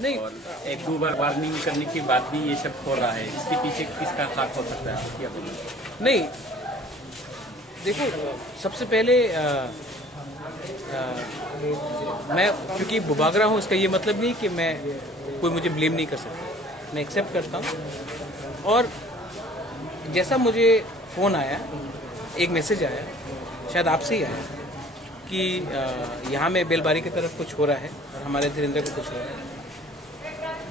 नहीं, और एक दो बार वार्निंग करने के बाद भी ये सब हो रहा है, इसके पीछे किसका हाथ हो सकता है, आप क्या बोलेंगे? नहीं, देखो, सबसे पहले मैं क्योंकि बुबागरा हूँ इसका ये मतलब नहीं कि मैं कोई मुझे ब्लेम नहीं कर सकता, मैं एक्सेप्ट करता हूँ। और जैसा मुझे फ़ोन आया, एक मैसेज आया, शायद आपसे ही आया कि यहाँ में बेलबारी की तरफ कुछ हो रहा है और हमारे धीरेन्द्र को कुछ हो रहा है।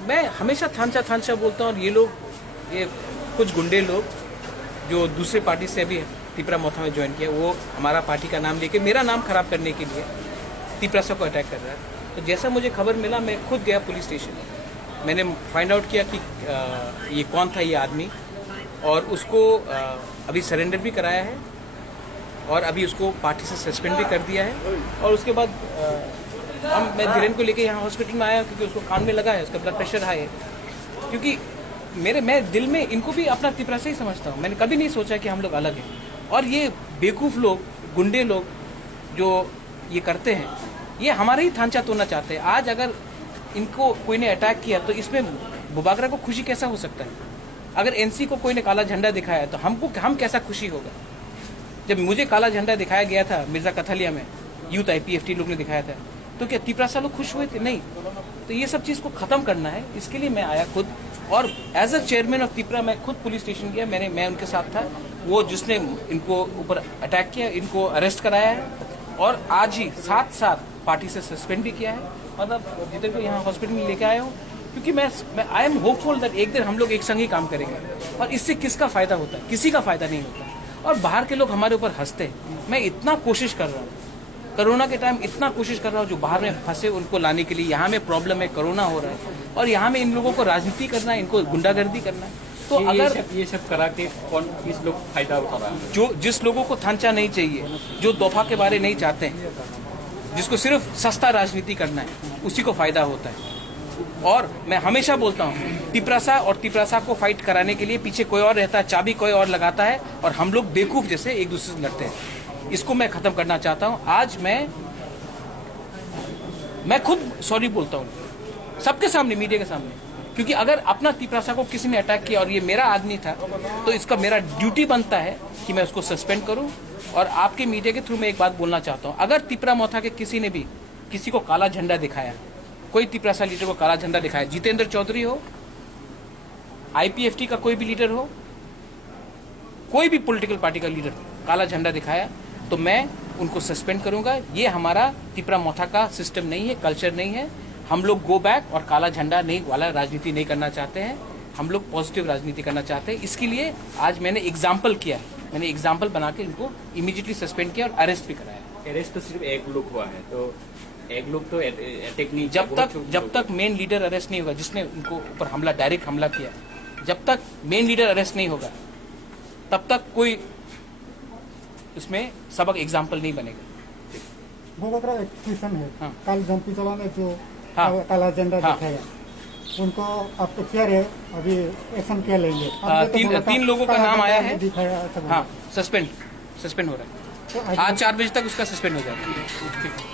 मैं हमेशा थानचा थानचा बोलता हूँ, और ये लोग, ये कुछ गुंडे लोग जो दूसरे पार्टी से अभी तिपरा मोथा में ज्वाइन किया, वो हमारा पार्टी का नाम लेके मेरा नाम खराब करने के लिए तिपरासा को अटैक कर रहा है। तो जैसा मुझे खबर मिला, मैं खुद गया पुलिस स्टेशन, मैंने फाइंड आउट किया कि ये कौन था ये आदमी, और उसको अभी सरेंडर भी कराया है और अभी उसको पार्टी से सस्पेंड भी कर दिया है। और उसके बाद मैं धीरेन्द्र को लेके यहाँ हॉस्पिटल में आया क्योंकि उसको कान में लगा है, उसका ब्लड प्रेशर हाई है। क्योंकि मैं दिल में इनको भी अपना तिपरासा ही समझता हूँ, मैंने कभी नहीं सोचा कि हम लोग अलग हैं। और ये बेवकूफ़ लोग, गुंडे लोग जो ये करते हैं, ये हमारे ही थांचा तोड़ना चाहते हैं। आज अगर इनको कोई ने अटैक किया तो इसमें बुबागरा को खुशी कैसा हो सकता है? अगर एनसी को कोई ने काला झंडा दिखाया तो हम कैसा खुशी होगा? जब मुझे काला झंडा दिखाया गया था मिर्जा कथलिया में, यूथ IPFT लोग ने दिखाया था, तो क्या तिपरासा लोग खुश हुए थे? नहीं। तो ये सब चीज़ को ख़त्म करना है, इसके लिए मैं आया खुद। और as a chairman of Tipra मैं खुद पुलिस स्टेशन गया, मैं उनके साथ था। वो जिसने इनको ऊपर अटैक किया, इनको अरेस्ट कराया है और आज ही साथ पार्टी से सस्पेंड भी किया है। मतलब जिधर को यहाँ हॉस्पिटल में लेके आया हूँ, क्योंकि मैं आई एम होपफुल दैट एक दिन हम लोग एक संग ही काम करेंगे। और इससे किसका फ़ायदा होता है? किसी का फ़ायदा नहीं होता। और बाहर के लोग हमारे ऊपर हंसते हैं। मैं इतना कोशिश कर रहा हूँ, कोरोना के टाइम इतना कोशिश कर रहा हूँ, जो बाहर में फंसे उनको लाने के लिए। यहाँ में प्रॉब्लम है, कोरोना हो रहा है और यहाँ में इन लोगों को राजनीति करना है, इनको गुंडागर्दी करना है। तो अगर ये सब करा के कौन किस लोग फायदा उठा रहा है? जो जिस लोगों को थांचा नहीं चाहिए, जो दफा के बारे नहीं चाहते हैं, जिसको सिर्फ सस्ता राजनीति करना है, उसी को फायदा होता है। और मैं हमेशा बोलता हूँ, तिपरासा और तिपरासा को फाइट कराने के लिए पीछे कोई और रहता है, चाबी कोई और लगाता है और हम लोग बेवकूफ जैसे एक दूसरे से लड़ते हैं। इसको मैं खत्म करना चाहता हूँ। आज मैं खुद सॉरी बोलता हूँ सबके सामने, मीडिया के सामने, क्योंकि अगर अपना तिपरासा को किसी ने अटैक किया और ये मेरा आदमी था, तो इसका मेरा ड्यूटी बनता है कि मैं उसको सस्पेंड करूं। और आपके मीडिया के थ्रू मैं एक बात बोलना चाहता हूं, अगर तिपरा मोथा के किसी ने भी किसी को काला झंडा दिखाया, कोई तिपरासा लीडर को काला झंडा दिखाया, जितेंद्र चौधरी हो, IPFT का कोई भी लीडर हो, कोई भी पॉलिटिकल पार्टी का लीडर काला झंडा दिखाया, तो मैं उनको सस्पेंड करूंगा। ये हमारा तिपरा मोथा का सिस्टम नहीं है, कल्चर नहीं है। हम लोग गो बैक और काला झंडा नहीं वाला राजनीति नहीं करना चाहते हैं। हम लोग पॉजिटिव राजनीति करना चाहते हैं। इसके लिए आज मैंने एग्जाम्पल किया, मैंने एग्जाम्पल बना के इनको इमीडिएटली सस्पेंड किया और अरेस्ट भी कराया। अरेस्ट तो सिर्फ एक लोग हुआ है, तो एक लोग तो अटैक नहीं, जब तक मेन लीडर अरेस्ट नहीं होगा, जिसने उनको ऊपर हमला, डायरेक्ट हमला किया, जब तक मेन लीडर अरेस्ट नहीं होगा, तब तक कोई इसमें सबक एग्जाम्पल नहीं बनेगा। बुबागरा एक क्वेश्चन है। हाँ। कल जंपी चला में जो काला झंडा दिखाया, उनको आपको क्या है, अभी एक्शन क्या लेंगे? तीन लोगों का नाम आया है। दिखाया, हाँ, सस्पेंड हो रहा है। आज 4 बजे तक उसका सस्पेंड हो जाएगा।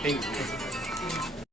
Thank you.